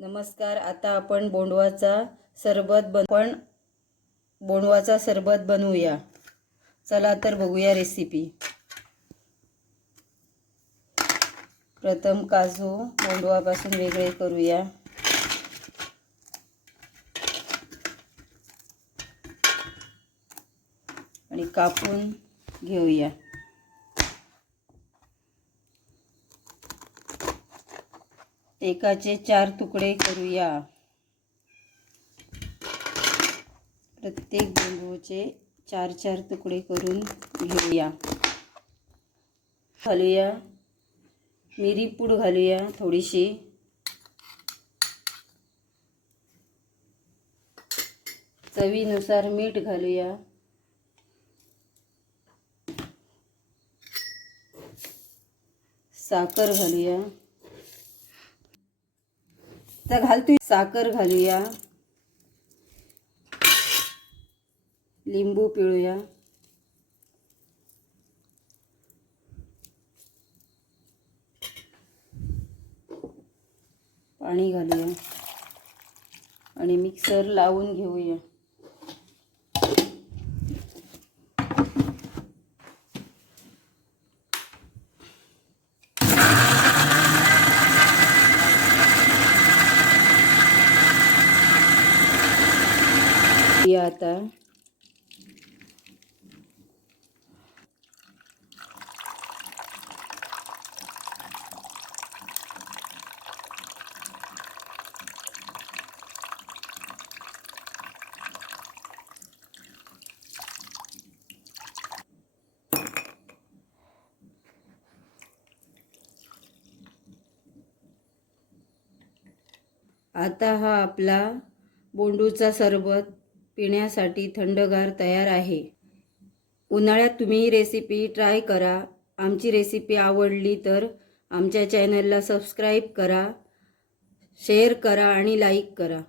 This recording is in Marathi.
नमस्कार. आता आपण बोंडवाचा सरबत बनवूया. चला तर बघूया रेसिपी. प्रथम काजू बोंडवापासून वेगळे करूया. आणि कापून घेऊया. एकाचे 4 तुकडे करूया. प्रत्येक बोंडवाचे 4 तुकडे करून घेऊया. घालूया मिरी पूड, घालूया थोडीशी. चवीनुसार मीठ घालूया. साखर घालूया. साखर घालूया. लिंबू पिळूया. पाणी घालूया आणि मिक्सर लावून घेऊया. आता हा आपला बोंडूचा सरबत पिण्यासाठी थंडगार तयार आहे. उन्हाळ्यात तुम्ही ही रेसिपी ट्राय करा. आमची रेसिपी आवडली तर आमच्या चॅनलला सबस्क्राईब करा, शेअर करा आणि लाईक करा.